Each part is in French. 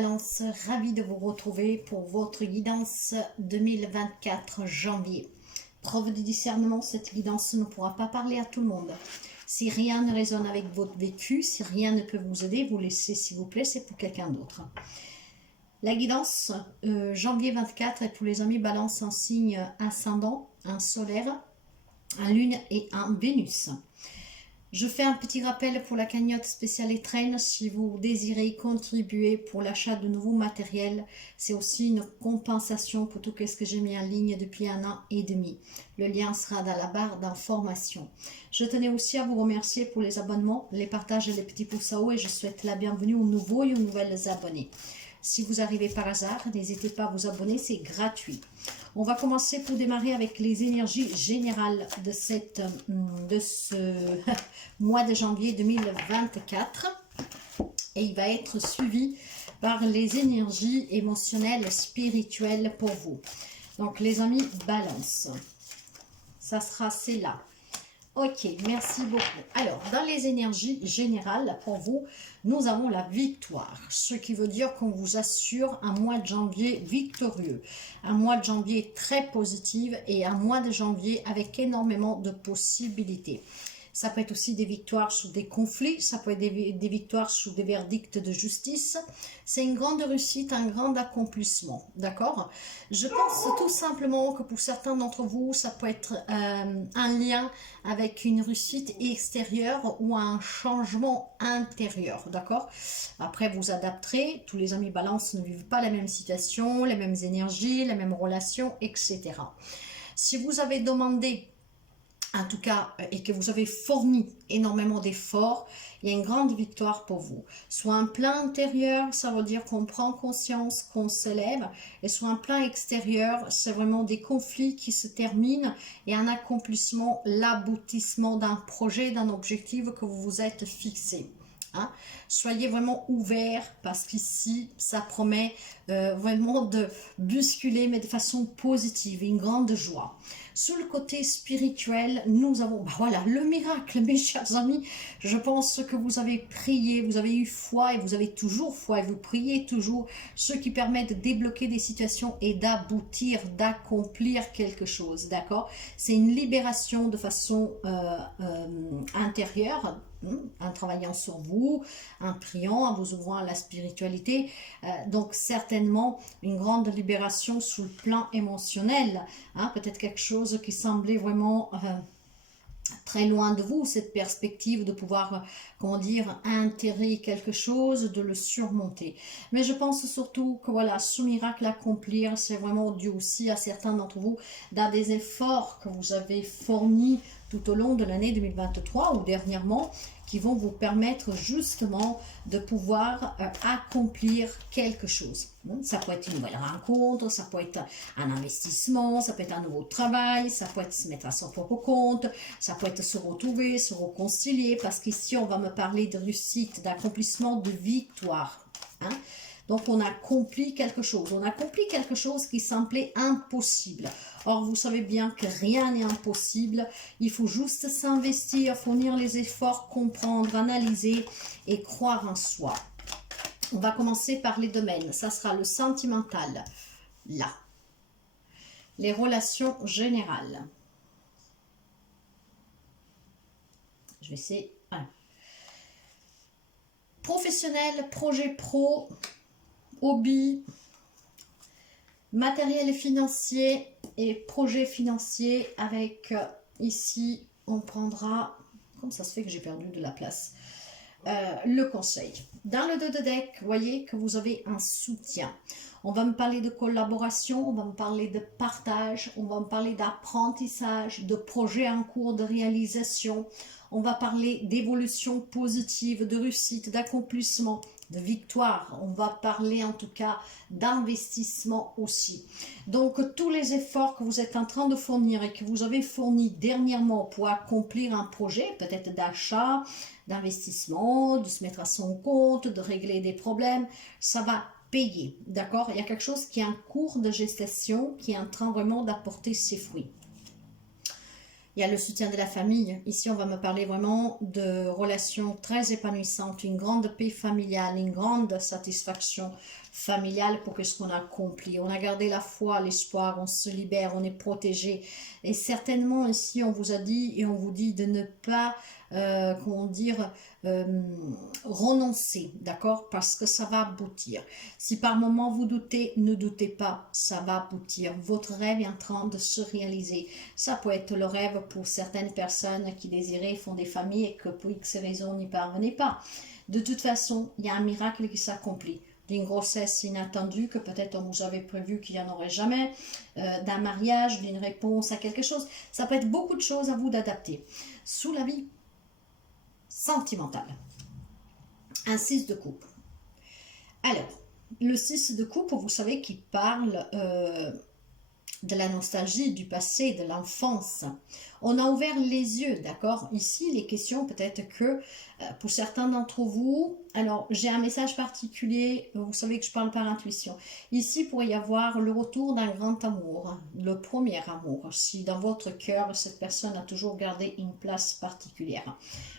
Balance, ravie de vous retrouver pour votre guidance 2024 janvier. Preuve de discernement, cette guidance ne pourra pas parler à tout le monde. Si rien ne résonne avec votre vécu, si rien ne peut vous aider, vous laissez s'il vous plaît, c'est pour quelqu'un d'autre. La guidance janvier 24 est pour les amis Balance en signe ascendant, un solaire, un lune et un Vénus. Je fais un petit rappel pour la cagnotte spéciale Étrennes. Si vous désirez contribuer pour l'achat de nouveaux matériels, c'est aussi une compensation pour tout ce que j'ai mis en ligne depuis 1 an et demi. Le lien sera dans la barre d'information. Je tenais aussi à vous remercier pour les abonnements, les partages et les petits pouces à haut et je souhaite la bienvenue aux nouveaux et aux nouvelles abonnés. Si vous arrivez par hasard, n'hésitez pas à vous abonner, c'est gratuit. On va commencer pour démarrer avec les énergies générales de ce mois de janvier 2024. Et il va être suivi par les énergies émotionnelles, spirituelles pour vous. Donc les amis, Balance. Ça sera celle-là. Ok, merci beaucoup. Alors, dans les énergies générales, pour vous, nous avons la victoire. Ce qui veut dire qu'on vous assure un mois de janvier victorieux. Un mois de janvier très positif et un mois de janvier avec énormément de possibilités. Ça peut être aussi des victoires sur des conflits, ça peut être des victoires sur des verdicts de justice. C'est une grande réussite, un grand accomplissement, d'accord? Je pense tout simplement que pour certains d'entre vous, ça peut être un lien avec une réussite extérieure ou un changement intérieur, d'accord? Après, vous adapterez. Tous les amis Balance ne vivent pas la même situation, les mêmes énergies, les mêmes relations, etc. Si vous avez demandé en tout cas, et que vous avez fourni énormément d'efforts, il y a une grande victoire pour vous. Soit un plan intérieur, ça veut dire qu'on prend conscience, qu'on s'élève, et soit un plan extérieur, c'est vraiment des conflits qui se terminent et un accomplissement, l'aboutissement d'un projet, d'un objectif que vous vous êtes fixé. Hein? Soyez vraiment ouverts parce qu'ici, ça promet vraiment de bousculer, mais de façon positive, une grande joie. Sur le côté spirituel, nous avons voilà, le miracle, mes chers amis. Je pense que vous avez prié, vous avez eu foi et vous avez toujours foi et vous priez toujours, ce qui permet de débloquer des situations et d'aboutir, d'accomplir quelque chose, d'accord? C'est une libération de façon intérieure, en travaillant sur vous, en priant, en vous ouvrant à la spiritualité. Donc certainement une grande libération sur le plan émotionnel. Hein, peut-être quelque chose qui semblait vraiment très loin de vous, cette perspective de pouvoir, comment dire, intégrer quelque chose, de le surmonter. Mais je pense surtout que voilà, ce miracle à accomplir, c'est vraiment dû aussi à certains d'entre vous, dans des efforts que vous avez fournis tout au long de l'année 2023 ou dernièrement, qui vont vous permettre justement de pouvoir accomplir quelque chose. Ça peut être une nouvelle rencontre, ça peut être un investissement, ça peut être un nouveau travail, ça peut être se mettre à son propre compte, ça peut être se retrouver, se réconcilier, parce qu'ici on va me parler de réussite, d'accomplissement, de victoire. Hein? Donc on accomplit quelque chose. On accomplit quelque chose qui semblait impossible. Or, vous savez bien que rien n'est impossible. Il faut juste s'investir, fournir les efforts, comprendre, analyser et croire en soi. On va commencer par les domaines. Ça sera le sentimental. Là. Les relations générales. Je vais essayer. Voilà. Professionnel, projet pro, hobby, matériel financier et projet financier avec ici on prendra, comme ça se fait que j'ai perdu de la place, le conseil. Dans le 2 de deck, vous voyez que vous avez un soutien. On va me parler de collaboration, on va me parler de partage, on va me parler d'apprentissage, de projets en cours de réalisation. On va parler d'évolution positive, de réussite, d'accomplissement, de victoire. On va parler en tout cas d'investissement aussi. Donc tous les efforts que vous êtes en train de fournir et que vous avez fournis dernièrement pour accomplir un projet, peut-être d'achat, d'investissement, de se mettre à son compte, de régler des problèmes, ça va payer, d'accord? Il y a quelque chose qui est en cours de gestation, qui est en train vraiment d'apporter ses fruits. Il Il y a le soutien de la famille. Ici, on va me parler vraiment de relations très épanouissantes, une grande paix familiale, une grande satisfaction familiale pour ce qu'on a accompli. On a gardé la foi, l'espoir, on se libère, on est protégé. Et certainement ici, on vous a dit et on vous dit de ne pas, comment dire, renoncer, d'accord? Parce que ça va aboutir. Si par moment vous doutez, ne doutez pas, ça va aboutir. Votre rêve est en train de se réaliser. Ça peut être le rêve pour certaines personnes qui désiraient font des familles et que pour X raisons n'y parvenaient pas. De toute façon, il y a un miracle qui s'accomplit. D'une grossesse inattendue que peut-être on vous avait prévu qu'il n'y en aurait jamais, d'un mariage, d'une réponse à quelque chose. Ça peut être beaucoup de choses à vous d'adapter. Sous la vie sentimentale. Un 6 de coupe. Alors, le 6 de coupe, vous savez qu'il parle de la nostalgie, du passé, de l'enfance. On a ouvert les yeux, d'accord? Ici, les questions peut-être que pour certains d'entre vous, alors j'ai un message particulier, vous savez que je parle par intuition. Ici, il pourrait y avoir le retour d'un grand amour, le premier amour, si dans votre cœur, cette personne a toujours gardé une place particulière.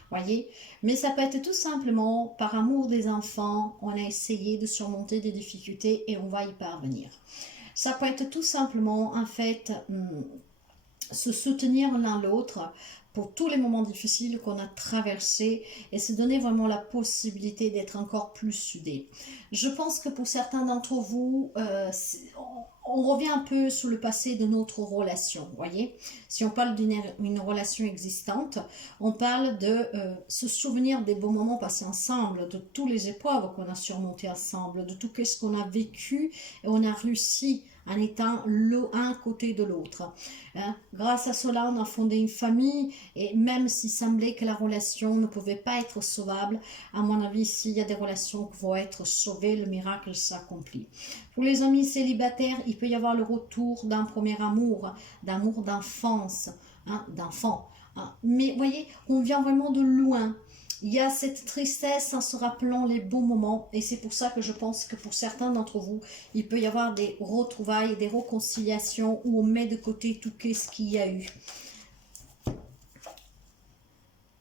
Voyez, mais ça peut être tout simplement par amour des enfants, on a essayé de surmonter des difficultés et on va y parvenir. Ça peut être tout simplement, en fait, se soutenir l'un l'autre pour tous les moments difficiles qu'on a traversés et se donner vraiment la possibilité d'être encore plus soudés. Je pense que pour certains d'entre vous, on revient un peu sur le passé de notre relation, voyez. Si on parle d'une relation existante, on parle de se souvenir des beaux moments passés ensemble, de toutes les épreuves qu'on a surmontées ensemble, de tout ce qu'on a vécu et on a réussi en étant l'un côté de l'autre. Hein? Grâce à cela, on a fondé une famille et même s'il semblait que la relation ne pouvait pas être sauvable, à mon avis, s'il y a des relations qui vont être sauvées, le miracle s'accomplit. Pour les amis célibataires, il peut y avoir le retour d'un premier amour d'enfance, hein, d'enfant. Hein. Mais voyez, on vient vraiment de loin. Il y a cette tristesse en se rappelant les bons moments et c'est pour ça que je pense que pour certains d'entre vous, il peut y avoir des retrouvailles, des réconciliations où on met de côté tout ce qu'il y a eu.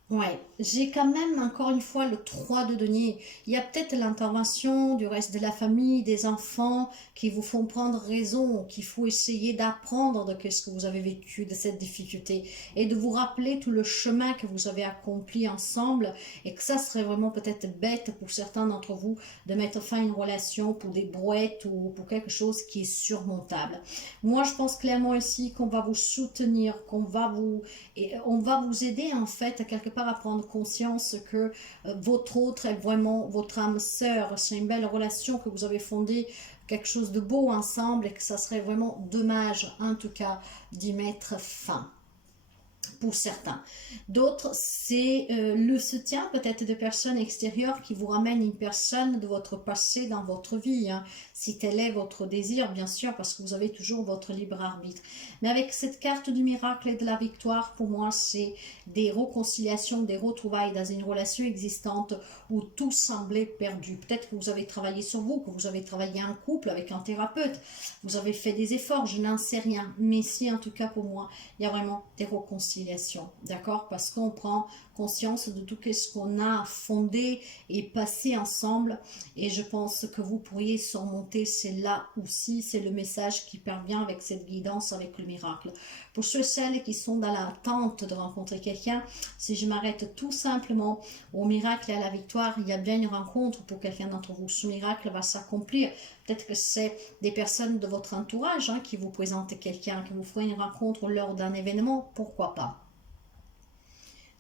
Ouais, j'ai quand même encore une fois le 3 de denier. Il y a peut-être l'intervention du reste de la famille, des enfants qui vous font prendre raison, qu'il faut essayer d'apprendre de ce que vous avez vécu, de cette difficulté et de vous rappeler tout le chemin que vous avez accompli ensemble et que ça serait vraiment peut-être bête pour certains d'entre vous de mettre fin à une relation pour des brouettes ou pour quelque chose qui est surmontable. Moi, je pense clairement ici qu'on va vous soutenir, on va vous aider en fait à quelque part à prendre conscience que votre autre est vraiment votre âme sœur. C'est une belle relation que vous avez fondée, quelque chose de beau ensemble et que ça serait vraiment dommage en tout cas d'y mettre fin. Pour certains. D'autres, c'est le soutien peut-être de personnes extérieures qui vous ramènent une personne de votre passé dans votre vie, hein, si tel est votre désir, bien sûr, parce que vous avez toujours votre libre arbitre. Mais avec cette carte du miracle et de la victoire, pour moi, c'est des réconciliations, des retrouvailles dans une relation existante où tout semblait perdu. Peut-être que vous avez travaillé sur vous, que vous avez travaillé en couple avec un thérapeute, vous avez fait des efforts, je n'en sais rien. Mais si, en tout cas, pour moi, il y a vraiment des réconciliations. D'accord, parce qu'on prend conscience de tout ce qu'on a fondé et passé ensemble et je pense que vous pourriez surmonter. C'est là aussi, c'est le message qui parvient avec cette guidance, avec le miracle. Pour ceux et celles qui sont dans l'attente de rencontrer quelqu'un, si je m'arrête tout simplement au miracle et à la victoire, il y a bien une rencontre pour quelqu'un d'entre vous. Ce miracle va s'accomplir. Peut-être que c'est des personnes de votre entourage hein, qui vous présentent quelqu'un, qui vous feront une rencontre lors d'un événement, pourquoi pas.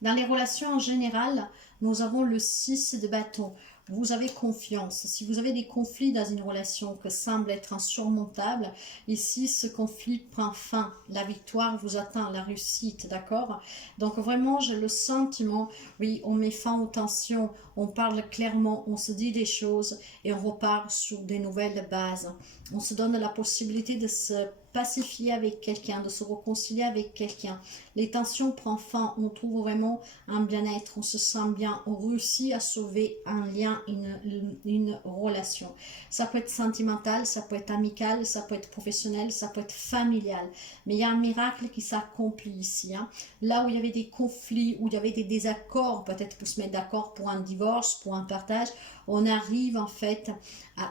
Dans les relations en général, nous avons le 6 de bâton. Vous avez confiance. Si vous avez des conflits dans une relation que semble être insurmontable, ici, ce conflit prend fin. La victoire vous attend, la réussite, d'accord? Donc vraiment, j'ai le sentiment, oui, on met fin aux tensions, on parle clairement, on se dit des choses et on repart sur des nouvelles bases. On se donne la possibilité de se pacifier avec quelqu'un, de se réconcilier avec quelqu'un. Les tensions prennent fin, on trouve vraiment un bien-être, on se sent bien, on réussit à sauver un lien, une relation. Ça peut être sentimental, ça peut être amical, ça peut être professionnel, ça peut être familial. Mais il y a un miracle qui s'accomplit ici. Hein. Là où il y avait des conflits, où il y avait des désaccords, peut-être pour se mettre d'accord pour un divorce, pour un partage, on arrive en fait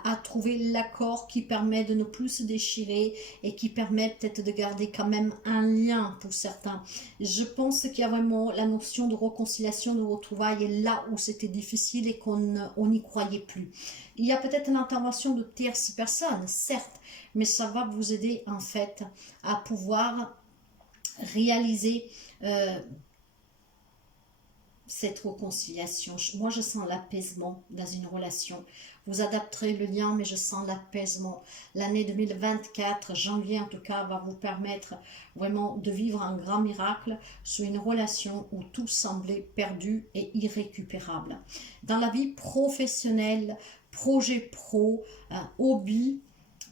à trouver l'accord qui permet de ne plus se déchirer et qui permet peut-être de garder quand même un lien pour certains. Je pense qu'il y a vraiment la notion de réconciliation, de retrouvailles, et là où c'était difficile et qu'on n'y croyait plus. Il y a peut-être l'intervention de tierces personnes, certes, mais ça va vous aider en fait à pouvoir réaliser cette réconciliation. Moi, je sens l'apaisement dans une relation. Vous adapterez le lien, mais je sens l'apaisement. L'année 2024, janvier en tout cas, va vous permettre vraiment de vivre un grand miracle sur une relation où tout semblait perdu et irrécupérable. Dans la vie professionnelle, projet pro, hobby,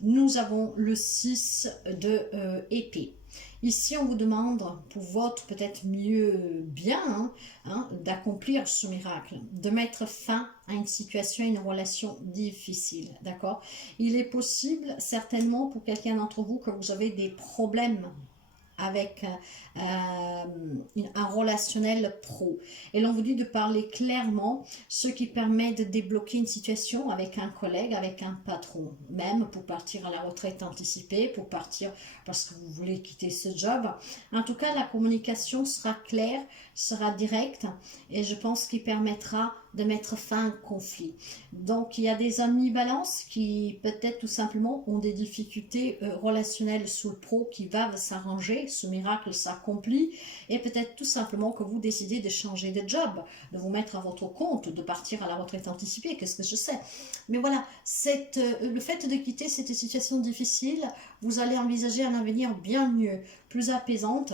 nous avons le 6 de épée. Ici, on vous demande, pour votre peut-être mieux bien, d'accomplir ce miracle, de mettre fin à une situation, à une relation difficile, d'accord? Il est possible, certainement, pour quelqu'un d'entre vous, que vous avez des problèmes avec un relationnel pro. Et l'on vous dit de parler clairement, ce qui permet de débloquer une situation avec un collègue, avec un patron, même pour partir à la retraite anticipée, pour partir parce que vous voulez quitter ce job. En tout cas, la communication sera claire, sera directe, et je pense qu'il permettra de mettre fin à un conflit. Donc, il y a des amis balance qui peut-être tout simplement ont des difficultés relationnelles sous le pro qui va s'arranger, ce miracle s'accomplit, et peut-être tout simplement que vous décidez de changer de job, de vous mettre à votre compte, de partir à la retraite anticipée, qu'est-ce que je sais. Mais voilà, le fait de quitter cette situation difficile, vous allez envisager un avenir bien mieux, plus apaisante,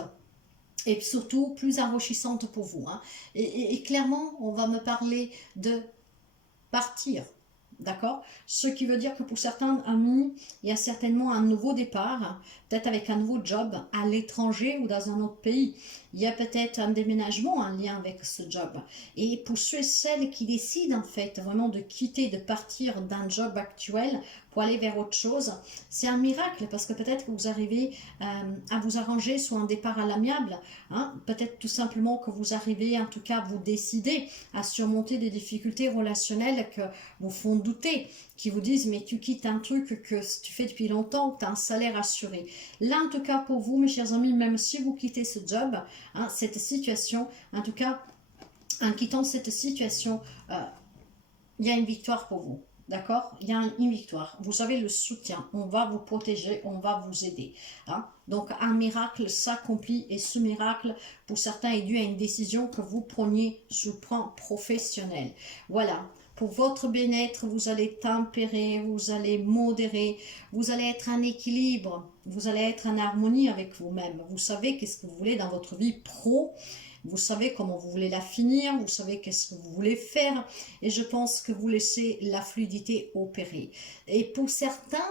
et surtout plus enrichissante pour vous. Hein. Et clairement, on va me parler de partir, d'accord? Ce qui veut dire que pour certains amis, il y a certainement un nouveau départ, peut-être avec un nouveau job à l'étranger ou dans un autre pays. Il y a peut-être un déménagement en lien avec ce job. Et pour ceux et celles qui décident en fait vraiment de quitter, de partir d'un job actuel pour aller vers autre chose, c'est un miracle parce que peut-être que vous arrivez à vous arranger sur un départ à l'amiable, hein, peut-être tout simplement que vous arrivez en tout cas à vous décider à surmonter des difficultés relationnelles que vous font douter, qui vous disent mais tu quittes un truc que tu fais depuis longtemps, tu as un salaire assuré. Là en tout cas pour vous mes chers amis, même si vous quittez ce job, hein, cette situation, en tout cas en quittant cette situation, il y a une victoire pour vous. D'accord? Il y a une victoire. Vous avez le soutien. On va vous protéger, on va vous aider. Hein? Donc, un miracle s'accomplit et ce miracle, pour certains, est dû à une décision que vous preniez sur le plan professionnel. Voilà. Pour votre bien-être, vous allez tempérer, vous allez modérer, vous allez être en équilibre, vous allez être en harmonie avec vous-même. Vous savez qu'est-ce que vous voulez dans votre vie pro. Vous savez comment vous voulez la finir, vous savez qu'est-ce que vous voulez faire, et je pense que vous laissez la fluidité opérer. Et pour certains,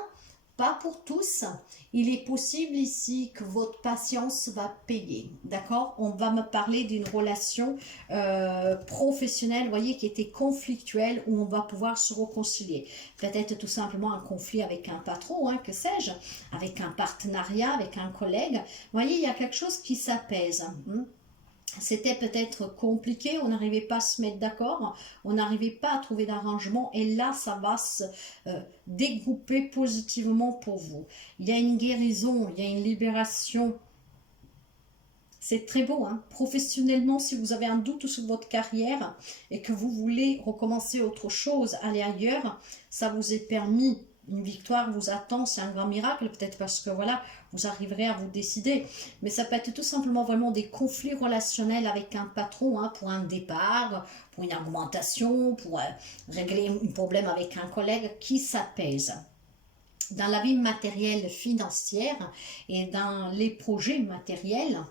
pas pour tous, il est possible ici que votre patience va payer, d'accord? On va me parler d'une relation professionnelle, vous voyez, qui était conflictuelle, où on va pouvoir se réconcilier. Peut-être tout simplement un conflit avec un patron, hein, que sais-je, avec un partenariat, avec un collègue. Vous voyez, il y a quelque chose qui s'apaise. C'était peut-être compliqué, on n'arrivait pas à se mettre d'accord, on n'arrivait pas à trouver d'arrangement, et là ça va se dégrouper positivement pour vous. Il y a une guérison, il y a une libération. C'est très beau, hein? Professionnellement, si vous avez un doute sur votre carrière et que vous voulez recommencer autre chose, aller ailleurs, ça vous est permis. Une victoire vous attend, c'est un grand miracle, peut-être parce que voilà, vous arriverez à vous décider. Mais ça peut être tout simplement vraiment des conflits relationnels avec un patron, hein, pour un départ, pour une augmentation, pour régler un problème avec un collègue qui s'apaise. Dans la vie matérielle financière et dans les projets matériels,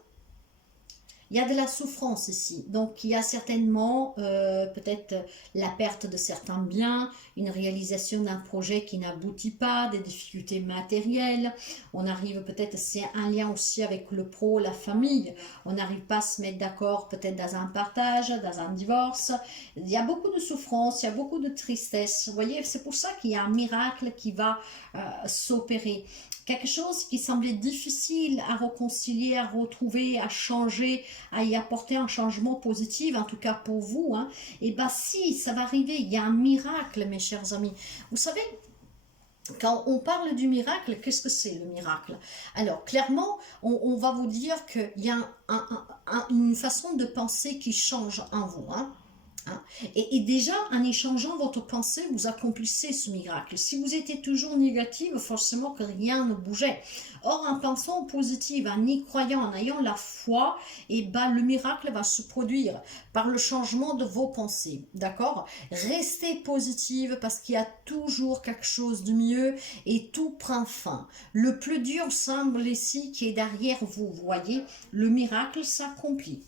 il y a de la souffrance ici. Donc, il y a certainement peut-être la perte de certains biens, une réalisation d'un projet qui n'aboutit pas, des difficultés matérielles. On arrive peut-être, c'est un lien aussi avec le pro, la famille. On n'arrive pas à se mettre d'accord peut-être dans un partage, dans un divorce. Il y a beaucoup de souffrance, il y a beaucoup de tristesse. Vous voyez, c'est pour ça qu'il y a un miracle qui va s'opérer. Quelque chose qui semblait difficile à réconcilier, à retrouver, à changer, à y apporter un changement positif, en tout cas pour vous, hein. Et bien si, ça va arriver, il y a un miracle, mes chers amis. Vous savez, quand on parle du miracle, qu'est-ce que c'est le miracle? Alors, clairement, on va vous dire qu'il y a une façon de penser qui change en vous, hein. Et déjà, en échangeant votre pensée, vous accomplissez ce miracle. Si vous étiez toujours négative, forcément que rien ne bougeait. Or, en pensant positive, en y croyant, en ayant la foi, et ben, le miracle va se produire par le changement de vos pensées. D'accord? Restez positive parce qu'il y a toujours quelque chose de mieux et tout prend fin. Le plus dur semble ici qui est derrière vous. Vous voyez, le miracle s'accomplit.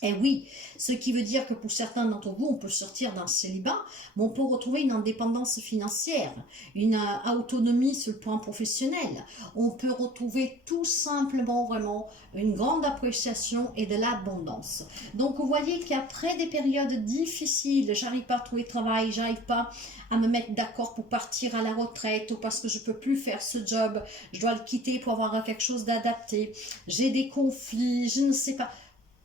Et oui, ce qui veut dire que pour certains d'entre vous, on peut sortir d'un célibat, mais on peut retrouver une indépendance financière, une autonomie sur le plan professionnel. On peut retrouver tout simplement vraiment une grande appréciation et de l'abondance. Donc vous voyez qu'après des périodes difficiles, j'arrive pas à trouver de travail, j'arrive pas à me mettre d'accord pour partir à la retraite ou parce que je peux plus faire ce job, je dois le quitter pour avoir quelque chose d'adapté, j'ai des conflits, je ne sais pas.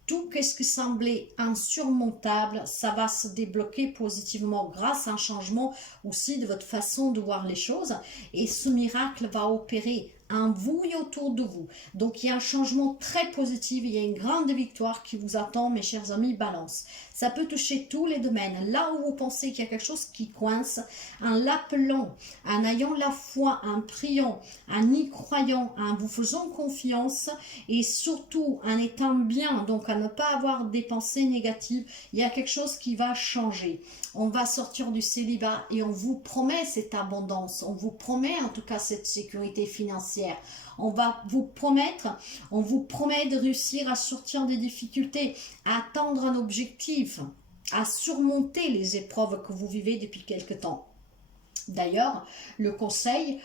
Tout ce qui semblait insurmontable, ça va se débloquer positivement grâce à un changement aussi de votre façon de voir les choses. Et ce miracle va opérer en vous et autour de vous. Donc il y a un changement très positif, il y a une grande victoire qui vous attend, mes chers amis Balance. Ça peut toucher tous les domaines. Là où vous pensez qu'il y a quelque chose qui coince, en l'appelant, en ayant la foi, en priant, en y croyant, en vous faisant confiance et surtout en étant bien, donc à ne pas avoir des pensées négatives, il y a quelque chose qui va changer. On va sortir du célibat et on vous promet cette abondance, on vous promet en tout cas cette sécurité financière. On vous promet de réussir à sortir des difficultés, à atteindre un objectif, à surmonter les épreuves que vous vivez depuis quelque temps. D'ailleurs, le conseil,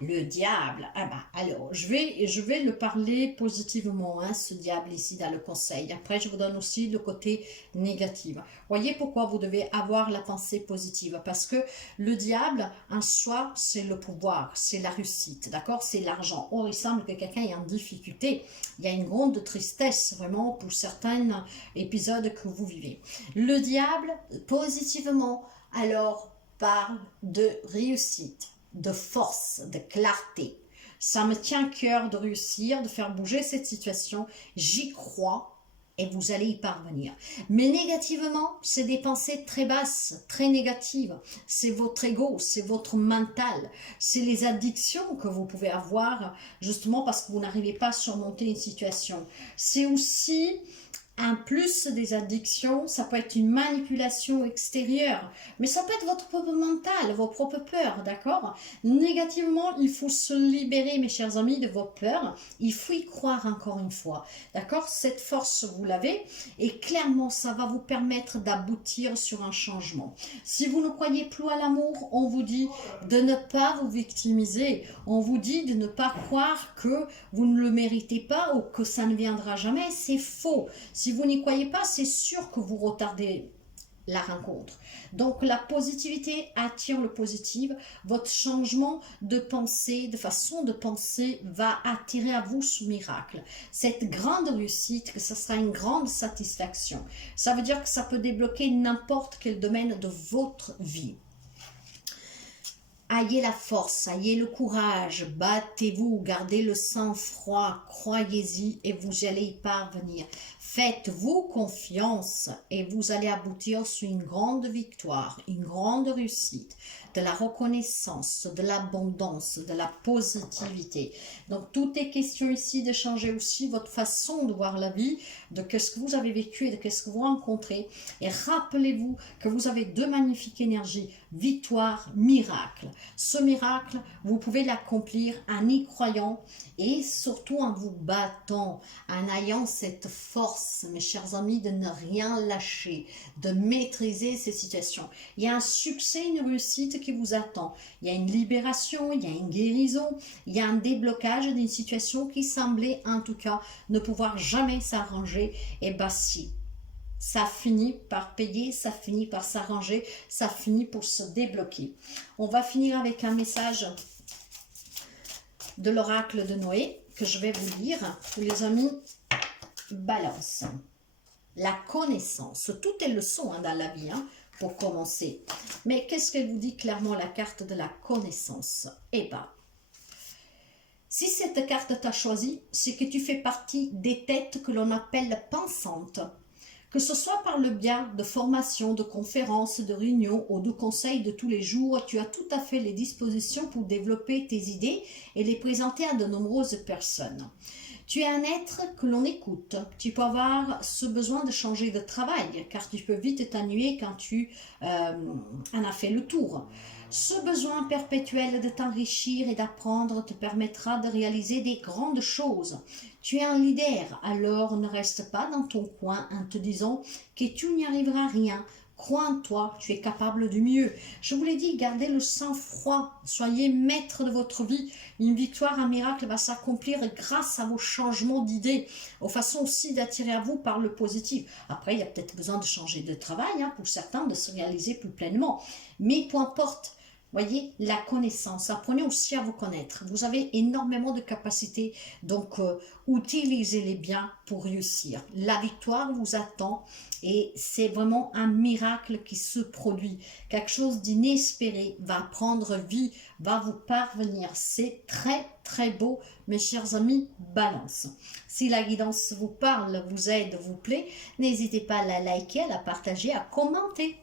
le diable, alors je vais le parler positivement, hein, ce diable ici dans le conseil. Après, je vous donne aussi le côté négatif. Voyez pourquoi vous devez avoir la pensée positive, parce que le diable, en soi, c'est le pouvoir, c'est la réussite, d'accord, c'est l'argent. Or, il semble que quelqu'un est en difficulté, il y a une grande tristesse, vraiment, pour certains épisodes que vous vivez. Le diable, positivement, alors, parle de réussite, de force, de clarté. Ça me tient à cœur de réussir, de faire bouger cette situation. J'y crois et vous allez y parvenir. Mais négativement, c'est des pensées très basses, très négatives. C'est votre ego, c'est votre mental. C'est les addictions que vous pouvez avoir justement parce que vous n'arrivez pas à surmonter une situation. C'est aussi... En plus des addictions, ça peut être une manipulation extérieure, mais ça peut être votre propre mental, vos propres peurs, d'accord? Négativement, il faut se libérer, mes chers amis, de vos peurs. Il faut y croire encore une fois, d'accord? Cette force, vous l'avez, et clairement, ça va vous permettre d'aboutir sur un changement. Si vous ne croyez plus à l'amour, on vous dit de ne pas vous victimiser. On vous dit de ne pas croire que vous ne le méritez pas ou que ça ne viendra jamais. C'est faux. Si vous n'y croyez pas, c'est sûr que vous retardez la rencontre. Donc la positivité attire le positif. Votre changement de pensée, de façon de penser va attirer à vous ce miracle. Cette grande réussite, que ce sera une grande satisfaction. Ça veut dire que ça peut débloquer n'importe quel domaine de votre vie. Ayez la force, ayez le courage, battez-vous, gardez le sang-froid, croyez-y et vous allez y parvenir. Faites-vous confiance et vous allez aboutir sur une grande victoire, une grande réussite, de la reconnaissance, de l'abondance, de la positivité. Donc, tout est question ici de changer aussi votre façon de voir la vie, de ce que vous avez vécu et de ce que vous rencontrez. Et rappelez-vous que vous avez deux magnifiques énergies, victoire, miracle. Ce miracle, vous pouvez l'accomplir en y croyant et surtout en vous battant, en ayant cette force, mes chers amis, de ne rien lâcher, de maîtriser ces situations. Il y a un succès, une réussite qui vous attend. Il y a une libération, il y a une guérison, il y a un déblocage d'une situation qui semblait en tout cas ne pouvoir jamais s'arranger. Et bien si, ça finit par payer, ça finit par s'arranger, ça finit pour se débloquer. On va finir avec un message de l'oracle de Noé que je vais vous lire pour les amis Balance. La connaissance, tout est leçon dans la vie, pour commencer. Mais qu'est-ce qu'elle vous dit clairement, la carte de la connaissance? Eh bien, si cette carte t'a choisi, c'est que tu fais partie des têtes que l'on appelle pensantes. Que ce soit par le biais de formations, de conférences, de réunions ou de conseils de tous les jours, tu as tout à fait les dispositions pour développer tes idées et les présenter à de nombreuses personnes. Tu es un être que l'on écoute. Tu peux avoir ce besoin de changer de travail, car tu peux vite t'ennuyer quand tu en as fait le tour. Ce besoin perpétuel de t'enrichir et d'apprendre te permettra de réaliser des grandes choses. Tu es un leader, alors ne reste pas dans ton coin en te disant que tu n'y arriveras rien. Crois en toi, tu es capable du mieux. Je vous l'ai dit, gardez le sang-froid, soyez maître de votre vie. Une victoire, un miracle va s'accomplir grâce à vos changements d'idées, aux façons aussi d'attirer à vous par le positif. Après, il y a peut-être besoin de changer de travail, pour certains, de se réaliser plus pleinement. Mais peu importe, voyez, la connaissance, apprenez aussi à vous connaître. Vous avez énormément de capacités, donc utilisez-les bien pour réussir. La victoire vous attend et c'est vraiment un miracle qui se produit. Quelque chose d'inespéré va prendre vie, va vous parvenir. C'est très très beau, mes chers amis Balance. Si la guidance vous parle, vous aide, vous plaît, n'hésitez pas à la liker, à la partager, à commenter.